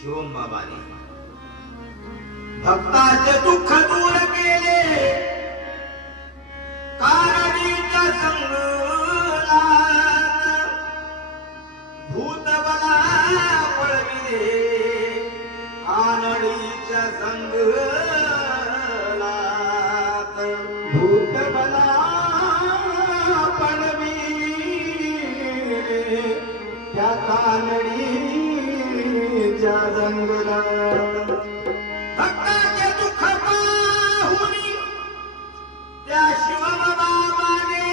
शिवम बाबाने भक्ताचे दुःख दूर केले, कारणीच्या संगलात भूतबला पळविले, कानडीच्या संगलात भूतबला पळविले, त्या कानडीच्या जंगलात भक्ताचे दुःख पाहून त्या शिवबाबाने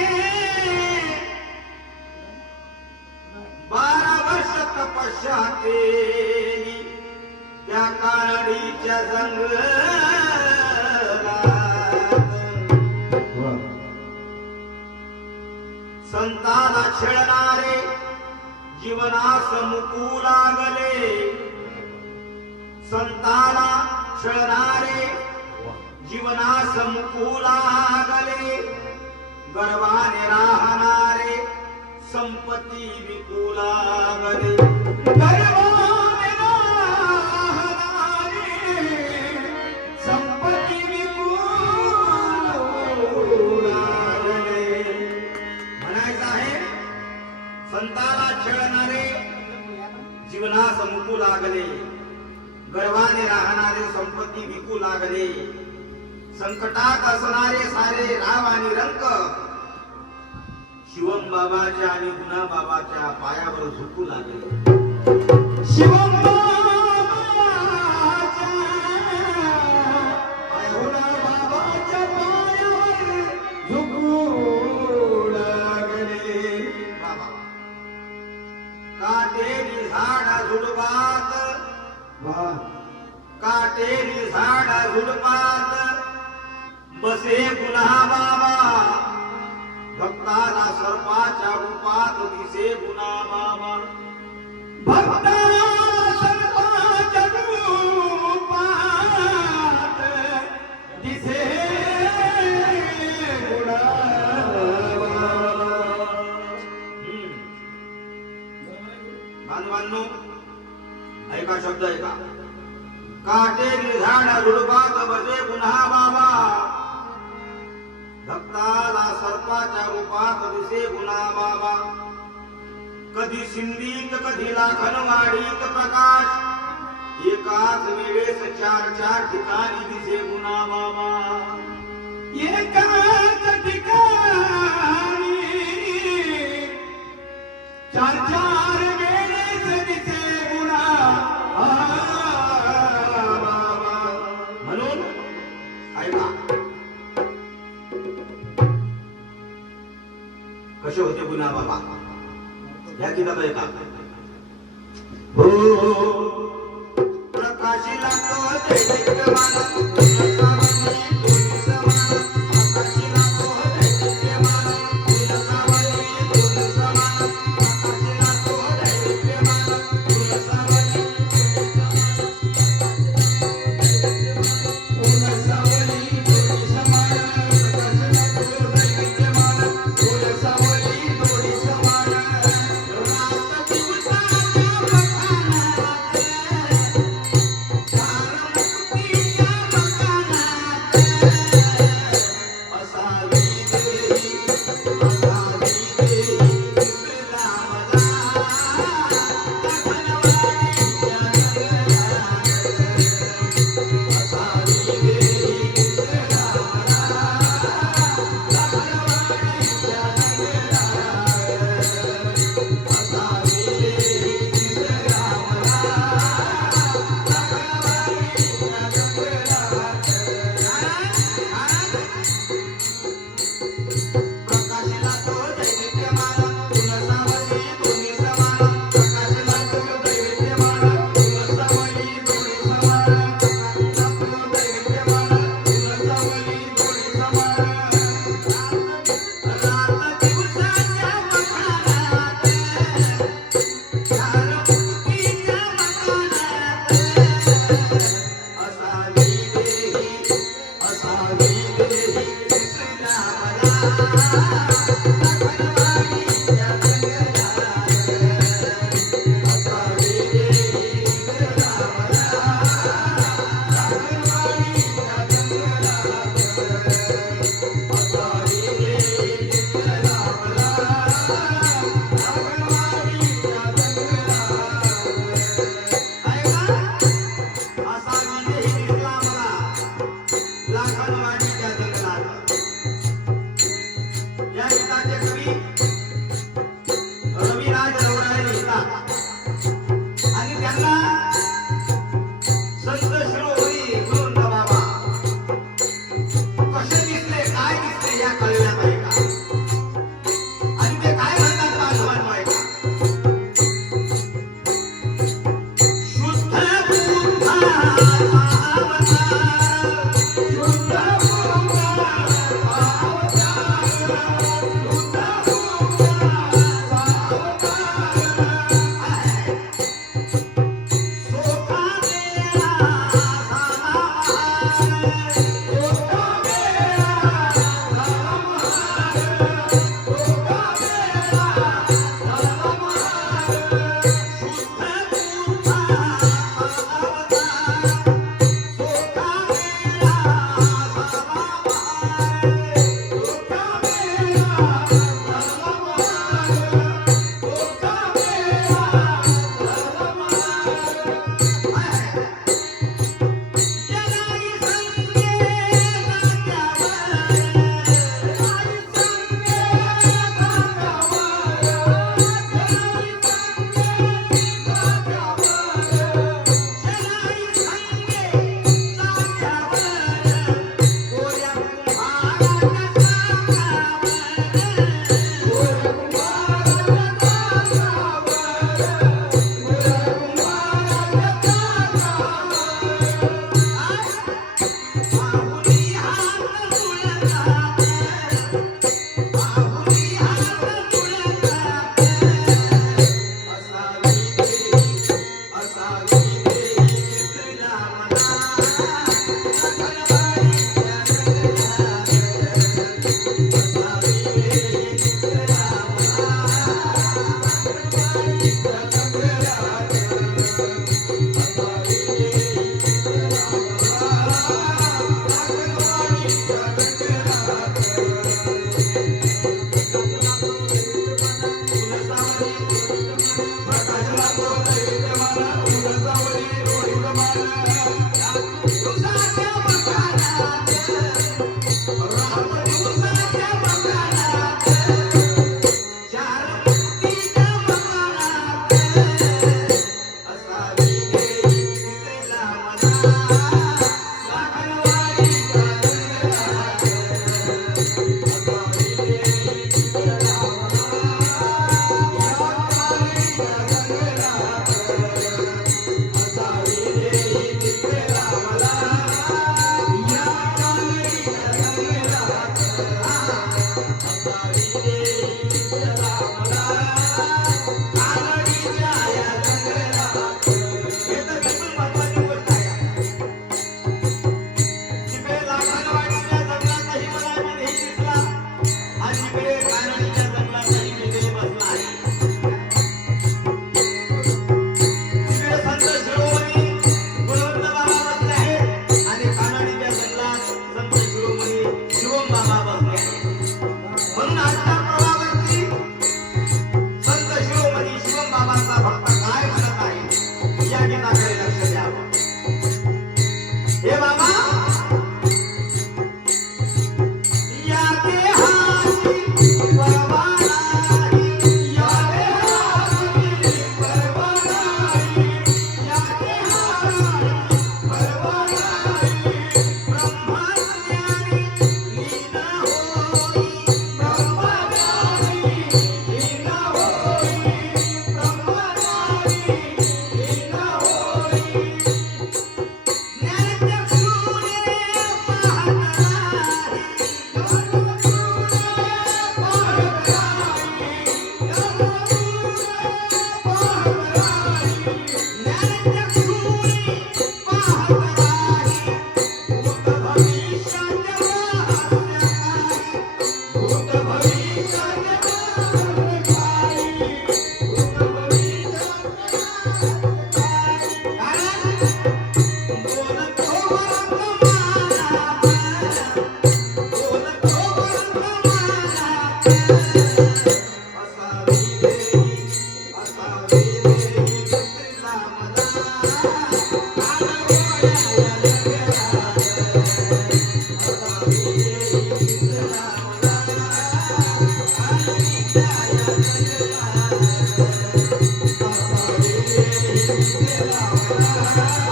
12 वर्ष तपस्या केली, त्या कानडीच्या जंगलात संताला छळणारे जीवनास मुकू लागले, संताला छळणारे जीवनास मुकू लागले, गर्वाने राहणारे संपत्ती विकू लागले, गर्वाने राहणारे संपत्ती विकू लागले. म्हणायचं आहे संताला छळणारे जीवनास मुकू लागले, गर्वाने राहणारे संपत्ती विकू लागले, संकटात असणारे सारे राव आणि रंक शिवम बाबाच्या आणि गुना बाबाच्या पायावर झुकू लागले. शिवम बाबाच्या बाबाच्या पायावर झुकू लागले. बाबा काटेरी झाडा झुडपात, काटेरी झाडा झुडपात बसे गुन्हा बाबा, भक्ताला सर्पाच्या रूपात दिसे गुन्हा बाबा, भक्ताला सर्पाच्या रूपात दिसे गुन्हा बाबा. बांधवांनो ऐका शब्द ऐका. काटेरी झाड झुडपात बसे गुन्हा बाबा, भक्ताला सर्पाच्या रूपात दिसे गुन्हा बाबा, कधी सिंधीत कधी लाखनवाडीत प्रकाश, एकाच वेळेस 4 ठिकाणी दिसे गुन्हा बाबा, एकाच ठिकाणी 4 वेळेस दिसे गुन्हा बाबा. म्हणून ऐका कसे होते गुन्हा बाबा या किताब ऐका. हो प्रकाशीला तो दैदिप्यमान, तुलसावली दोन्ही समान, प्रकाशीला तो दैदिप्यमान, तुलसावली दोन्ही समान, प्रकाशीला तो दैदिप्यमान, तुलसावली तुलसावली दोन्ही समान, प्रकाशीला तो दैदिप्यमान, तुलसावली दोन्ही समान. रात दिवसाच्या बखानात, चार मुक्तीच्या बखानात, Thank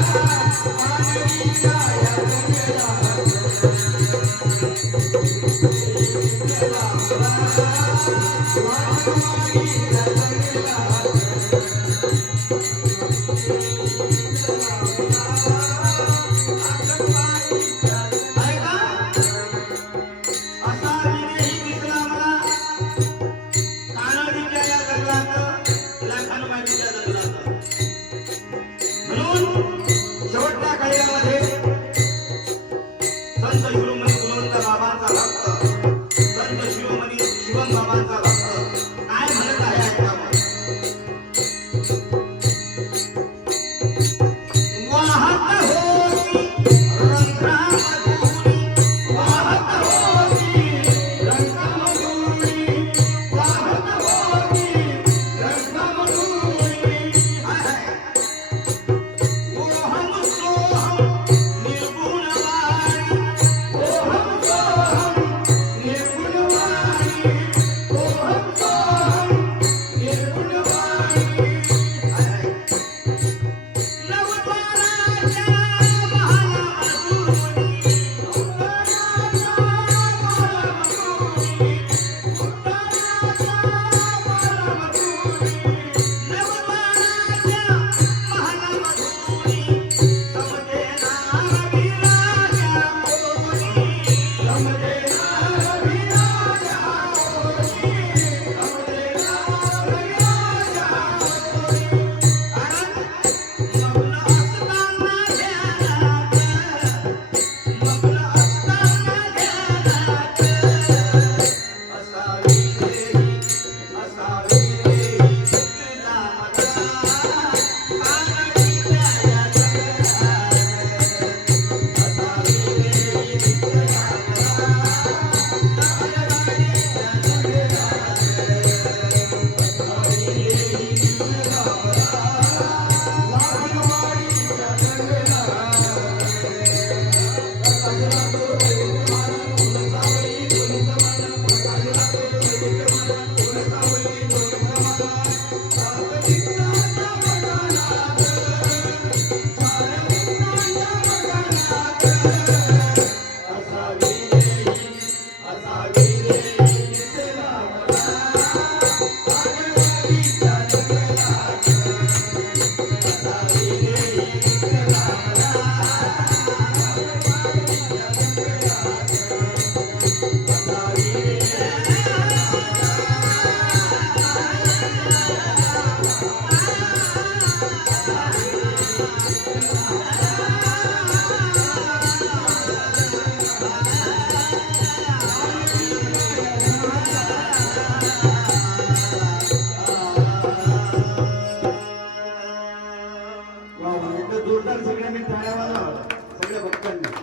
you.